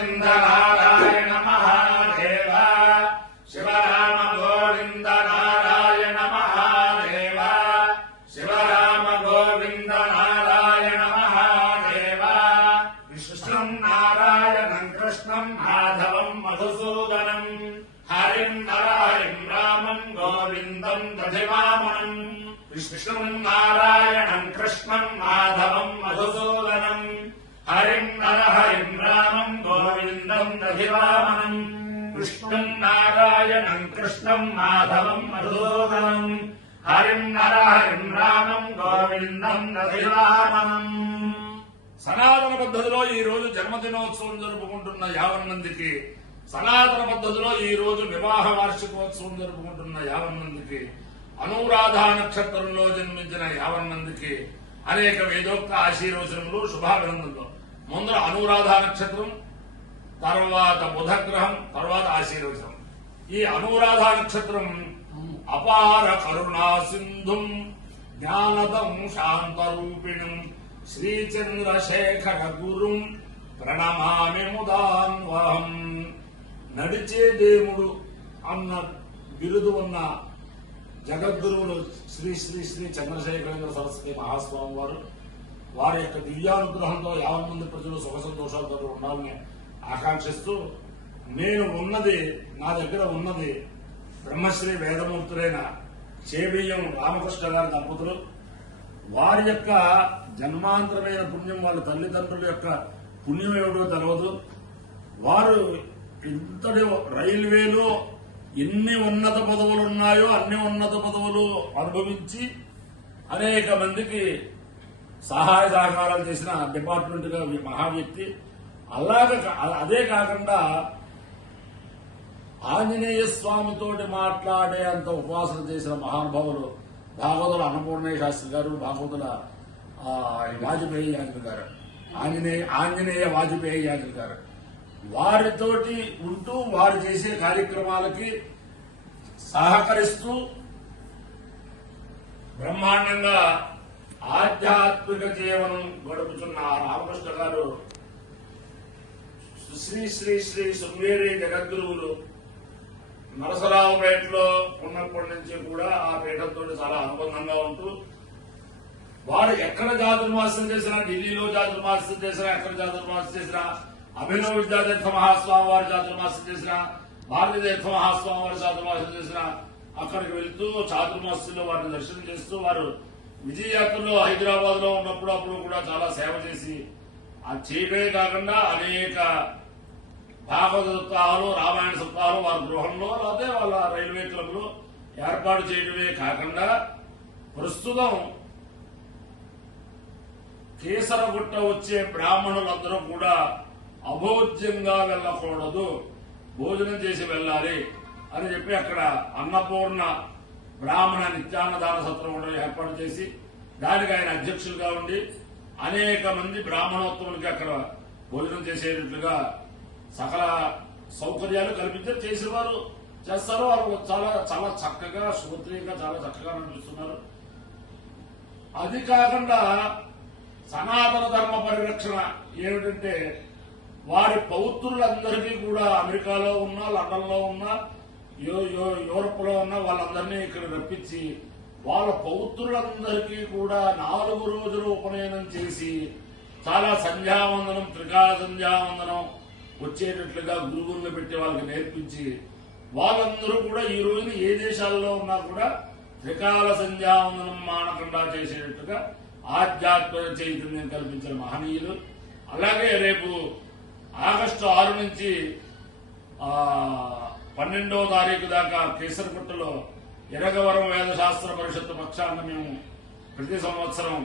గోవింద నారాయణ మహాదేవ శివరామ గోవింద నారాయణ మహాదేవ శివరామ గోవింద నారాయణ మహాదేవ విష్ణుం నారాయణం కృష్ణం మాధవం మధుసూదనం హరిం నరహరిం రామం గోవిందం దధివామనం విష్ణుం నారాయణం కృష్ణం మాధవం మధుసూదనం హరిం నరహరిం రామం గోవిందం దధివామనం విష్ణుం నారాయణం కృష్ణం మాధవం మధుసూదనం హరిం నరహరిం రామం గోవిందం దధివామనం. సనాతన పద్ధతిలో ఈ రోజు జన్మదినోత్సవం జరుపుకుంటున్న 50 మందికి, సనాతన పద్ధతిలో ఈ రోజు వివాహ వార్షికోత్సవం జరుపుకుంటున్న 50 మందికి, అనురాధ నక్షత్రంలో జన్మించిన 50 మందికి అనేక వేదోక్త ఆశీర్వచనములు, శుభాభినందనలు. ముందర అనురాధ నక్షత్రం, తర్వాత బుధగ్రహం, తర్వాత ఆశీర్వచనం. ఈ అనురాధ నక్షత్రం అపార కరుణా సింధుం జ్ఞానదం శాంతరూపిణం శ్రీచంద్రశేఖర గురుం ప్రణమామి ముదాన్వహం. నడిచే దేవుడు అన్న బిరుదు ఉన్న జగద్గురువులు శ్రీ శ్రీ శ్రీ చంద్రశేఖరేంద్ర సరస్వతి మహాస్వామి వారు, వారి యొక్క దివ్యానుగ్రహంతో 50 మంది ప్రజలు సుఖ సంతోషాలతో ఉండాలని ఆకాంక్షిస్తూ, నేను ఉన్నది, నా దగ్గర ఉన్నది బ్రహ్మశ్రీ వేదమూర్తులైన చేబియ్యం రామకృష్ణ గారి దంపతులు. వారి యొక్క జన్మాంతరమైన పుణ్యం, వాళ్ళ తల్లిదండ్రుల యొక్క పుణ్యం ఏమిటో తెలియదు. వారు ఇంతటి రైల్వేలో ఎన్ని ఉన్నత పదవులు ఉన్నాయో అన్ని ఉన్నత పదవులు అనుభవించి అనేక మందికి సహాయ సహకారాలు చేసిన డిపార్ట్మెంట్ గా మహా వ్యక్తి. అదే కాకుండా ఆంజనేయ స్వామితోటి మాట్లాడే అంత ఉపాసన చేసిన మహానుభావులు భాగవతుల అన్నపూర్ణయ్య శాస్త్రి గారు, భాగవతుల వాజపేయి యాజులు గారు, ఆంజనేయ వాజపేయి యాజులు గారు. వారితోటి ఉంటూ వారు చేసే కార్యక్రమాలకి సహకరిస్తూ బ్రహ్మాండంగా ఆధ్యాత్మిక జీవనం గడుపుతున్న రామకృష్ణ గారు శ్రీ శ్రీ శ్రీ శృంగేరి జగద్గురువులు నరసరావుపేటలో ఉన్నప్పటి నుంచి కూడా ఆ పీఠంతో చాలా అనుబంధంగా ఉంటూ, వారు ఎక్కడ చాతుర్మాస్యం చేసినా, ఢిల్లీలో చాతుర్మాస్యం చేసినా, ఎక్కడ చాతుర్మాస్యం చేసినా, అభినవ విద్యాతీర్థ మహాస్వామి వారి చాతుర్మాస్యం చేసిన, భారతీతీర్థ మహాస్వామి వారి చాతుర్మాస్యం చేసిన, అక్కడికి వెళ్తూ చాతుర్మాస్యంలో వారిని దర్శనం చేస్తూ, వారు విజయయాత్రలో హైదరాబాద్ లో ఉన్నప్పుడు అప్పుడు కూడా చాలా సేవ చేసి, అది చేయడమే కాకుండా అనేక భాగవత సప్తాహాలు, రామాయణ సప్తాహాలు వారి గృహంలో లేకపోతే వాళ్ళ రైల్వే క్లబ్ లో ఏర్పాటు చేయడమే కాకుండా, ప్రస్తుతం కేసరగుట్ట వచ్చే బ్రాహ్మణులందరూ కూడా అభోజ్యంగా వెళ్ళకూడదు, భోజనం చేసి వెళ్ళాలి అని చెప్పి అక్కడ అన్నపూర్ణ బ్రాహ్మణ నిత్యాన్నదాన సత్రం కూడా ఏర్పాటు చేసి, దానికి ఆయన అధ్యక్షులుగా ఉండి అనేక మంది బ్రాహ్మణోత్తములకి అక్కడ భోజనం చేసేటట్లుగా సకల సౌకర్యాలు కల్పించారు. చేసిన వారు చేస్తారు. వారు చాలా చాలా చక్కగా శ్రోత్రియంగా చాలా చక్కగా నడుస్తున్నారు. అది కాకుండా సనాతన ధర్మ పరిరక్షణ ఏమిటంటే, వారి పౌత్రులందరికీ కూడా అమెరికాలో ఉన్నా, లండన్ లో ఉన్నా, యూరప్ లో ఉన్న వాళ్ళందరినీ ఇక్కడ రప్పించి వాళ్ళ పౌత్రులందరికీ కూడా 4 రోజులు ఉపనయనం చేసి చాలా సంధ్యావందనం, త్రికాల సంధ్యావందనం వచ్చేటట్లుగా గురువులను పెట్టి వాళ్ళకి నేర్పించి, వాళ్ళందరూ కూడా ఈ రోజున ఏ దేశాల్లో ఉన్నా కూడా త్రికాల సంధ్యావందనం మానకుండా చేసేటట్టుగా ఆధ్యాత్మిక చైతన్యం కల్పించిన మహనీయులు. అలాగే రేపు ఆగస్టు 6 నుంచి 12వ తారీఖు దాకా కేసరగుట్టలో ఎరగవరం వేదశాస్త్ర పరిషత్తు పక్షాన మేము ప్రతి సంవత్సరం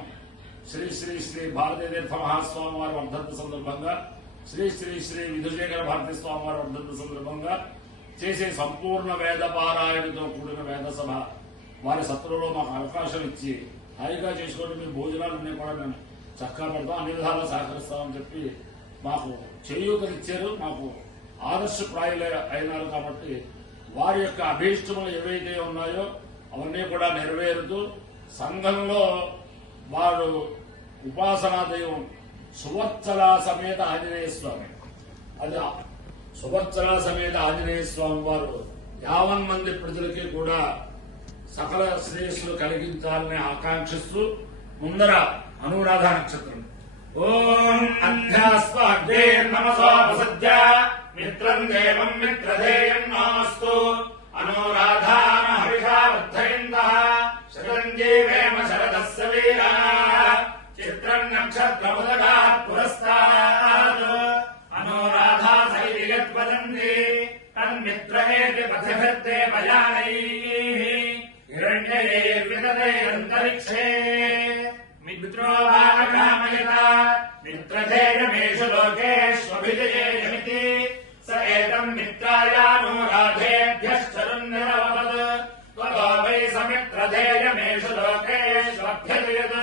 శ్రీ శ్రీ శ్రీ భారతీతీర్థ మహాస్వామి వారి వర్ధంతి సందర్భంగా, శ్రీ శ్రీ శ్రీ విధుశేఖర భారతీ స్వామి వారి వర్ధంతి సందర్భంగా చేసే సంపూర్ణ వేద పారాయణతో కూడిన వేద సభ వారి సత్రంలో మాకు అవకాశం ఇచ్చి హాయిగా చేసుకోండి, మీ భోజనాలన్నీ కూడా మేము చక్కగా పెడతాం, అన్ని విధాలా సహకరిస్తామని చెప్పి మాకు చేయూతనిచ్చారు. మాకు ఆదర్శప్రాయులు అయినారు. కాబట్టి వారి యొక్క అభీష్టములు ఏవైతే ఉన్నాయో అవన్నీ కూడా నెరవేరుతూ సంఘంలో వారు ఉపాసనా దైవం సువర్చల సమేత ఆంజనేయ స్వామి, అది సుభద్ర సమేత ఆంజనేయ స్వామి వారు 50 మంది ప్రజలకి కూడా సకల శ్రేయస్సులు కలిగించాలని ఆకాంక్షిస్తూ ముందర అనురాధ నక్షత్రం ఓం అధ్యాస్వాగ్నే నమసోపసద్య మిత్రం దేవం మిత్రదేయం నమస్తు అనురాధాన హరిషా వర్ధయంతః శరంజీవేమ శరదస్య వీరాः చిత్రం నక్షత్రముదగాత్ పురస్తాద్ అనురాధా సైర్యద్వదంతి తన్మిత్రేతి పథభిర్దేవయానైః హిరణ్యైర్విదరైరంతరిక్షే మిత్రో వా కామయత మిత్రధేయమేషు లోకేష్వభిజయేయమితి స ఏతం మిత్రాయానురాధేభ్యశ్చరున్నిరవపద్ త్వదో వై సమిత్రధేయమేషు లోకేష్వభ్యజయత్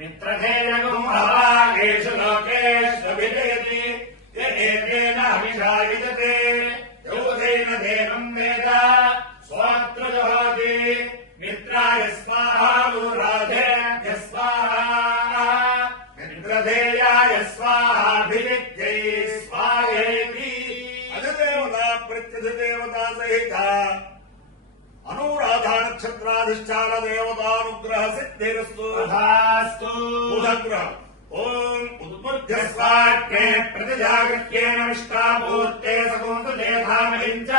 మిత్రధేయగుంభవాగేషు లోకేష్వభిజయతి య ఏతేన హవిషా విజతే యౌధేన దేవం వేద స్వాత్రజోతి మిత్రాయ స్వాహా అనురాధేభ్య స్వాహా మిత్రధేయాయ స్వాహాభిజిత్యై స్వాహేతి అధిదేవతా ప్రత్యధిదేవతా సహిత అనురాధా నక్షత్రాధిష్టాన దేవతానుగ్రహ సిద్ధిరస్తు తథాస్తు బుధగ్రహం ఓం ఉద్బుద్ధ స్వాక్నే ప్రతిజాగృత్యేన విష్టాపూర్తే సకుంతులే ధామహించ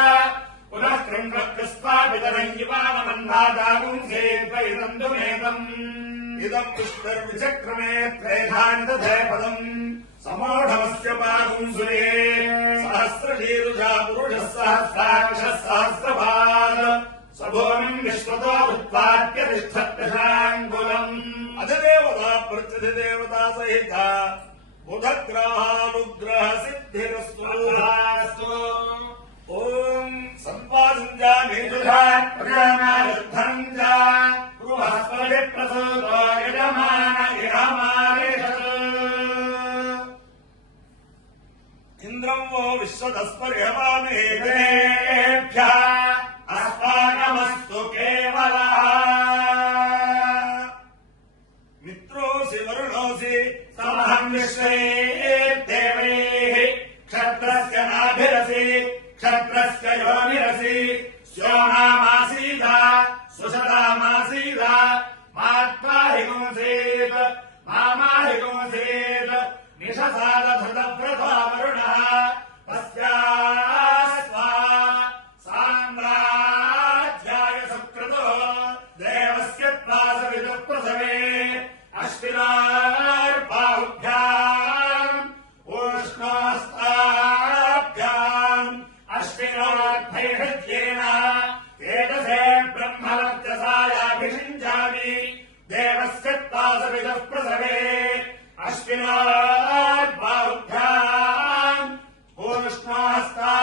పునః కృంగస్వాపితరం యువానమన్వాదాగుంసే ద్వైదందుమేతం ఇదం పుష్కర్విచక్రమే త్రేధాని తథే పదం సమోఢమస్య పాగుంసులే సహస్రశీరుషా పురుషः సహస్రాక్షः సహస్రపాద్ సభూమిం విశ్వతో ఉత్పాద్యతిష్ఠత్యశాంగులం అధిదేవతా ప్రత్యధిదేవతా సహిత బుధగ్రహానుగ్రహ సిద్ధిరస్తు తథాస్తు ఓం సంపాదించా మేషుధనం చ బృహస్పతి ప్రసూతో యజమాన ఇహమారేషత్ ఇంద్రం వో విశ్వతస్పర్యవామేభ్యః అస్మాకమస్తు కేవలః మిత్రోసి వరుణోసి సమహం విశ్వేర్దేవైః క్షత్రస్య నాభిరసి క్షత్రస్య యోనిరసి స్యోనామాసీద సుషదామాసీద మాత్వాహిగుంసీత్ మామాహిగుంసీత్ నిషసాదధృతవ్రతో వరుణः పశ్చాస్వా సామ్రాజ్యాయ సుక్రతో దేవస్య త్వాసవిదుః ప్రసవే అశ్వినార్బాహుభ్యాం ఊష్ణోస్తాభ్యాం అశ్వినోర్భైహృత్యేన తేజసే బ్రహ్మవర్చసాయాభిషించామి దేవస్య త్వాసవిదుః ప్రసవే అశ్వినార్బాహుభ్యాం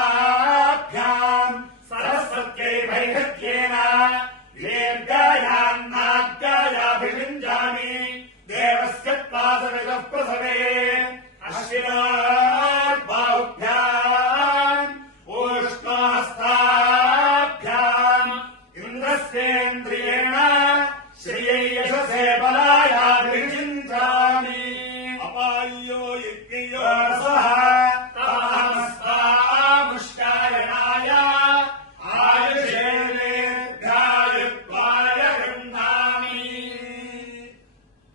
ఊష్ణోస్తాభ్యాం సరస్వత్యై భైహృత్యేన దీర్ఘాయాన్నాద్యాయాభిషించామి దేవస్య త్వాసవిదుః ప్రసవే అశ్వినార్బాహుభ్యాం ఊష్ణోస్తాభ్యాం ఇంద్రస్యేంద్రియేణ శ్రియై యశసే బలాయాభిషించామి అపాయ్యో యజ్ఞయో సహ తామస్వాముష్కారణాయ ఆయుషేనేర్ఘాయుత్వాయ గృహ్ణామి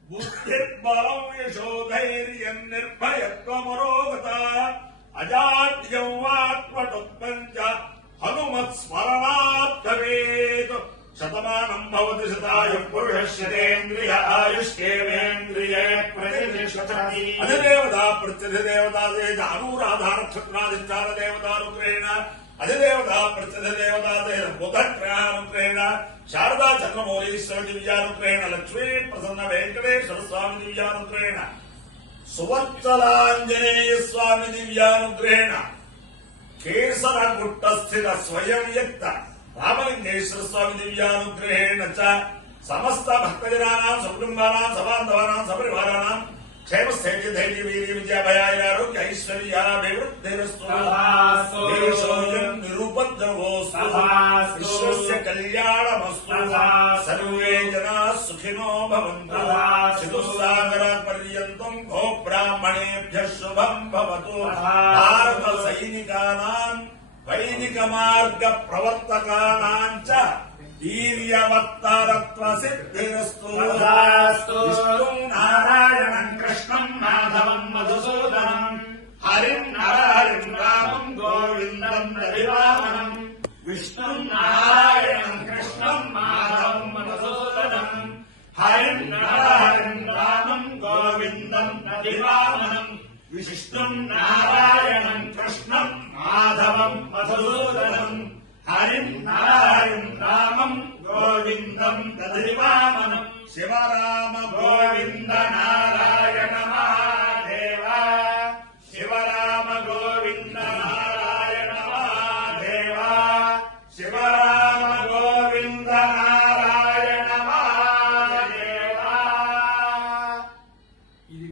బుద్ధిర్బలం యశోధైర్యం నిర్భయత్వమరోగత అజాడ్యం వాత్మటుత్వం చ హనుమత్స్మరణాత్ భవేత్ శతమానం భవతి శతాయుః పురుషः శతేంద్రియ ఆయుష్యేవేంద్రియే ప్రతిష్టతి అధిదేవతా ప్రత్యధిదేవతా సహిత అనురాధా నక్షత్రాధిష్టాన దేవతానుగ్రహేణ అధిదేవతా ప్రత్యధిదేవతా సహిత బుధగ్రహానుగ్రహేణ శారదా చంద్రమౌళీశ్వర దివ్యానుగ్రహేణ లక్ష్మీ ప్రసన్న వెంకటేశ్వర స్వామి దివ్యానుగ్రహేణ సువత్సలాంజనేయ స్వామి దివ్యానుగ్రహేణ కేసర గుట్ట స్థిత స్వయం వ్యక్త రామలింగేశ్వర స్వామి దివ్యానుగ్రహేణ చ సమస్త భక్తజనానాం సకుటుంబానాం సబాంధవానాం సపరివారానాం క్షేమ స్థైర్య ధైర్య వీర్య విద్యాభయాయ ఆరోగ్య ఐశ్వర్యాభివృద్ధిరస్తు దేశోయం నిరుపద్రవోస్తు విశ్వస్య కళ్యాణమస్తు సర్వే జనాః సుఖినో భవంతు చతుస్సాగర పర్యంతం గో బ్రాహ్మణేభ్యః సర్వేభ్యః శుభం భవతు. భారత సైనికానాం వైదిక మార్గ ప్రవర్తకానాం చ వీర్యవత్తరత్వ సిద్ధిరస్తు. విష్ణుం నారాయణం కృష్ణం మాధవం మధుసూదనం హరిం నరహరిం రామం గోవిందం హరివామనం. విష్ణుం నారాయణం కృష్ణం మాధవం మధుసూదనం హరిం నరహరిం రామం గోవిందం హరివామనం. విష్ణుం నారాయణం కృష్ణం మాధవం మధుసూదనం హరిం నరహరిం రామం గోవిందం దధివామనం. శివరామ గోవింద